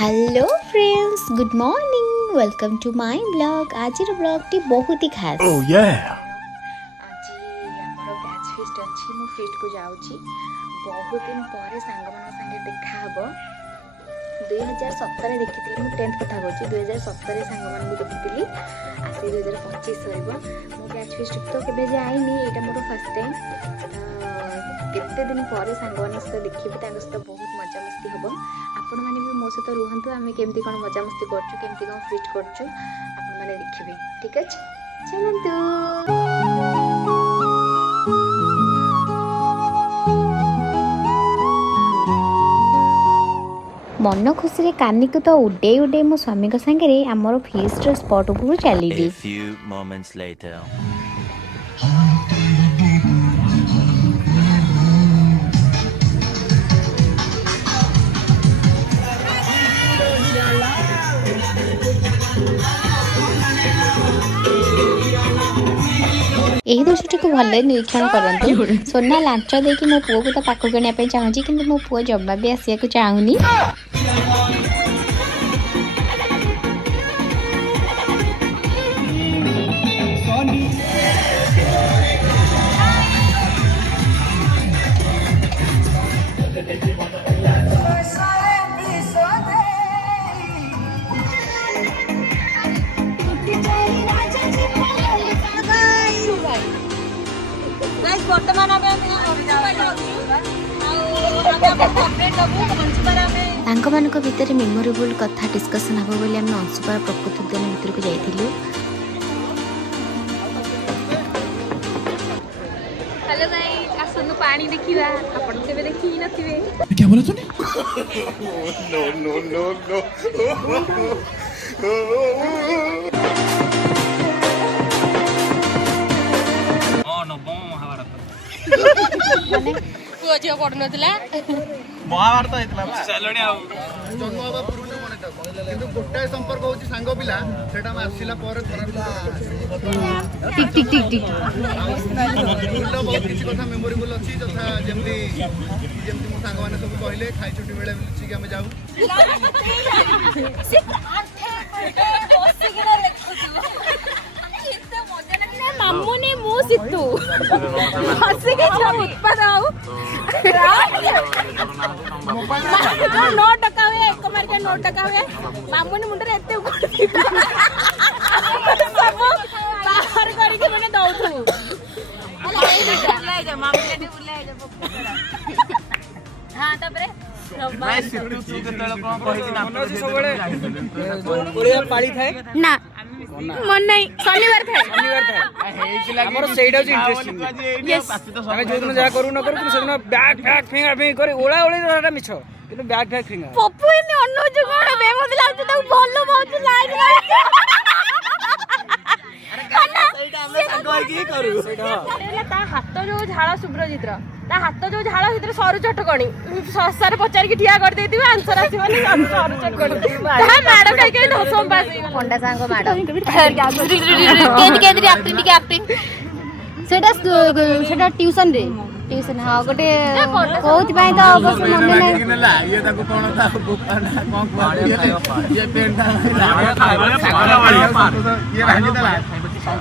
Hello friends, good morning, welcome to my blog. आज blog टी बहुत ही खास। Oh yeah. आज आमर बैच फिस्ट अच्छी मु फिट को जाऊँगी बहुत दिन पर सांग मान संगे देखा हम 2017 देखी मु 10th कथा कहूँ 2017 सांग मान देखी आज 2025 सर मो बैच फिस्ट तो केवे जाइनी यहाँ मोर फर्स्ट टाइम केते दिन पर सांग मान सहित देखिए सहित बहुत मजा मस्ती हम आपण मैंने भी मो सहित रुहतु आम केमती कौन मजा मस्ती करमती कौन फिट कर आपण मैंने देखिए ठीक अच्छे चलतु। मन खुशी कानी को तो उडे उडे मो स्वामी सांगे आमर फिस्ट स्पॉट उपरू चली। A few moments later. यही दृश्यटी को भल निरीक्षण करूँ। सोना लांच देकी मो पुओ को तो पाक करने चाहूँगी कि मो पुओ जमा भी आसिया चाहूनी। मान भितर मेमोरेबल कथा डिस्कसन हम बोली आम अंशुपार प्रकृति उद्यान भितर को जाइलु। हेलो गाइस आसनु पानी देखिबा आपण केबे देखि नथिबे। क्या बोला तूने? पुओ झियो पढु नथिला महाभारत होइतला चलणी आ जन्म हबा पूर्व न मने त किंतु गोटाय संपर्क होची सांग पिला सेटा में आसीला पर टिक टिक टिक टिक बहुत किसी कथा मेमोरेबल अछि तथा जेमती मो सांग माने सब कहले खाइ छुट्टी बेले मिलछि कि हम जाऊ मामुनी मु सितु हसी के छ उत्पाद आउ नो टका हुए एक मार के नो टका हुए मामुनी मुंडरे एते ऊपर सब बाहर करी के मैंने दउथु बुलाई जा मामुनी ने बुलाई जा हां तबरे नाइ सितु तू केतळ कोन कहि ना मनोज सबले ओळिया पाळी थाए ना मन नहीं शनिवार थाए हमर सेडा जो इंटरेस्टिंग यस हमें जो दिन जा करू न करू सेदिन बैग बैग फिंगर फिंगर करे ओळा ओळी दाटा मिछ किंतु बैग बैग फिंगर पप्पू इने अन्नो जो कोन बे मते लागत त भलो बहुत लाइन ता हाथ जो झाड़ा सुब्रजित्र ता हाथ जो झाड़ा भितर सरू चटकणी ससार पचार की ठिया कर देतिबे आंसर आसीबनी सरू चटकणी ता माड खाइ के हसम पास पंडा सांग माड केंद्री एक्टिंग सेटा ट्यूशन रे ट्यूशन हाँ गोटे कोथि पई तो अवश्य मन नहीं ये ताको कोन था गोपाना कोन ये पेंटा ये भांगी देला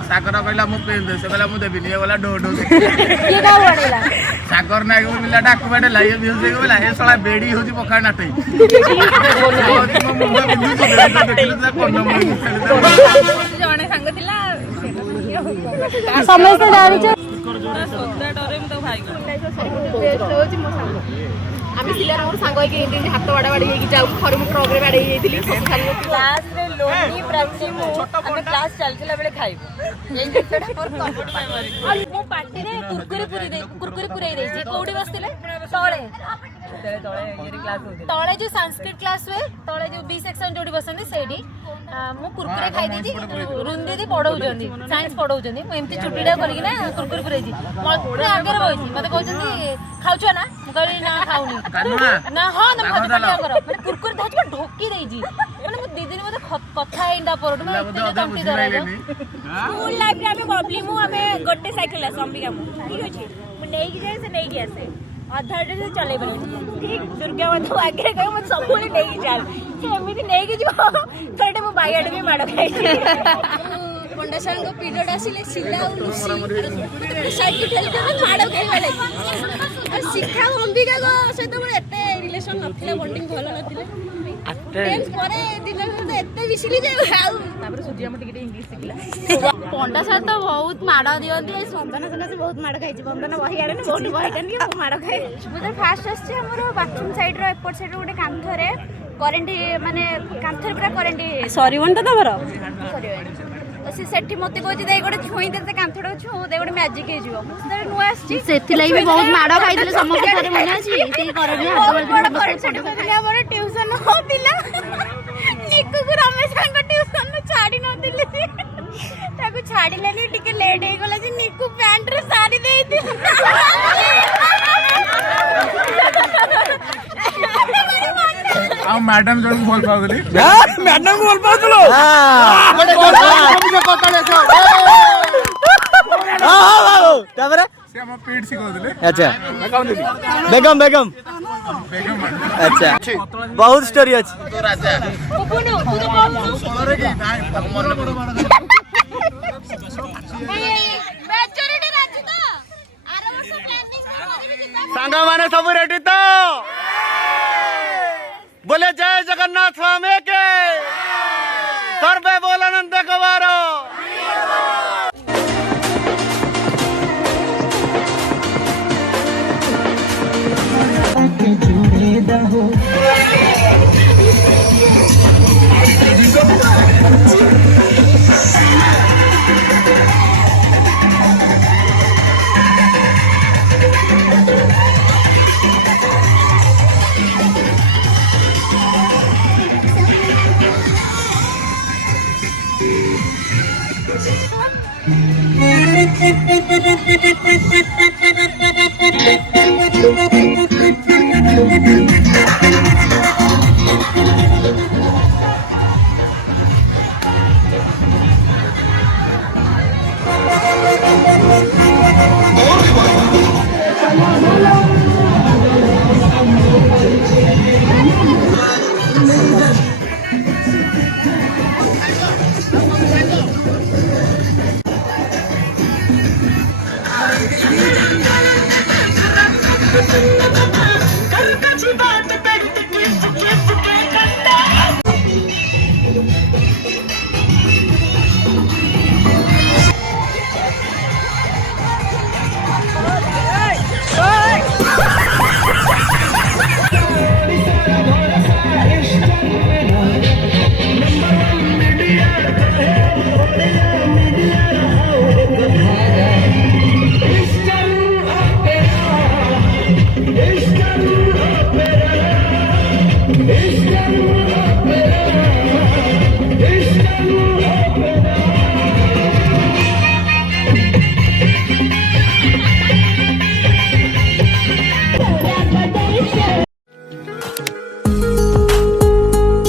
सागर कहला मु पेन दे से कहला मु देबी ये वाला डो डो ये का बडेला सागर नाग मिला डाकू बाटे ला ये म्यूजिक वाला ए साला बेडी होची पखा नाटई जणे संग थिला समस्त जानि छ सोदा डरे म तो भाई सोच मो संग आमी सिलार मोर संग होई के इंडी हाथ बाडा बाडी होई जाऊ खरे मु ट्रक रे बाडी होई थिली क्लास रे लोनी प्राप्ति मु हम क्लास चलथिला बेले खाइबो एई केटा पर कपड़ मेमोरी मो पार्टी रे कुरकुरे पुराई दे जे कोडी बसथिले तळे जो संस्कृत क्लास हुए तळे जो बी सेक्शन जोडी बसंदी सेडी मु कुरकुरे खाइ देजी रुंदी दी पढौजंदी साइंस पढौजंदी मु एमती छुट्टीडा करिक ना कुरकुरे पुराई मते आगे बइची मते कहउजंदी खाउछ ना मु कहली ना खाउनी ना हां ना मते पटिया कर माने कुरकुरे धच ढोकी देजी माने मु दीदी मते कथा इंडा परड में एते तंती धराइलो स्कूल लाइफ रे हमें बबली मु हमें गोटे साइकिल संबिका मु ठीक अछि मु नेई जाय से नेई आसे अधा चल ठीक दुर्गा मत आगे कह मत सब नहीं चल एमती नहीं थोड़े मो बाई आड़े भी माड़ खाई पंडा सार पीरियड आसिले शिला साइड माड़ खाଇବା ଲାଗି शिक्षा अंबिका सहित मोर एते रिलेशन नथिला बॉन्डिंग भल नथिले टेंथ परे दिन एते बिसिली जे तापर सुजिया मटे के इंग्लिश सिखला पंडा सार तो बहुत माड़ दियंती संजना सना से बहुत माड़ खाई बंदना बही आड़े बहुत बही कानी माड़ खाई मुझे फास्ट आछे हमर बाथरूम साइड रो एपट साइड गोटे कांथरे करेंट माने कांथरे पूरा करेंट सॉरी वन तो तमरो सॉरी सेठी मते कहछि दे गोटे छुई दे कांथडो छु दे गोटे मैजिक हे जिवो मुझे नुआ आछि सेथि लागि भी बहुत माड़ खाइले समस्त थारे मन अछि सेही करेंट हाथ बल हमर ट्यूशन होतिला निकु को रमेश का ट्यूशन छाड़ी नथिले ताको छाड़िलानी टिके लेट हे गला जे निकु पैंट रे साड़ी देई दे आ मैडम जण बोल पाउली मैडम को बोल पाउतलो तापर से हम पेट सिखौले अच्छा बेगम बेगम बेगम अच्छा बहुत स्टोरी अछि तो राजा कुकुनु तू तो कहू सोलरे की नाइ मन मैच्योरिटी राजी तो आर वर्ष प्लानिंग करबी कि सांगा माने सब रेडी तो बोले जय जगन्नाथ स्वामी के सर्वे बोलानंद गवारो कल का बात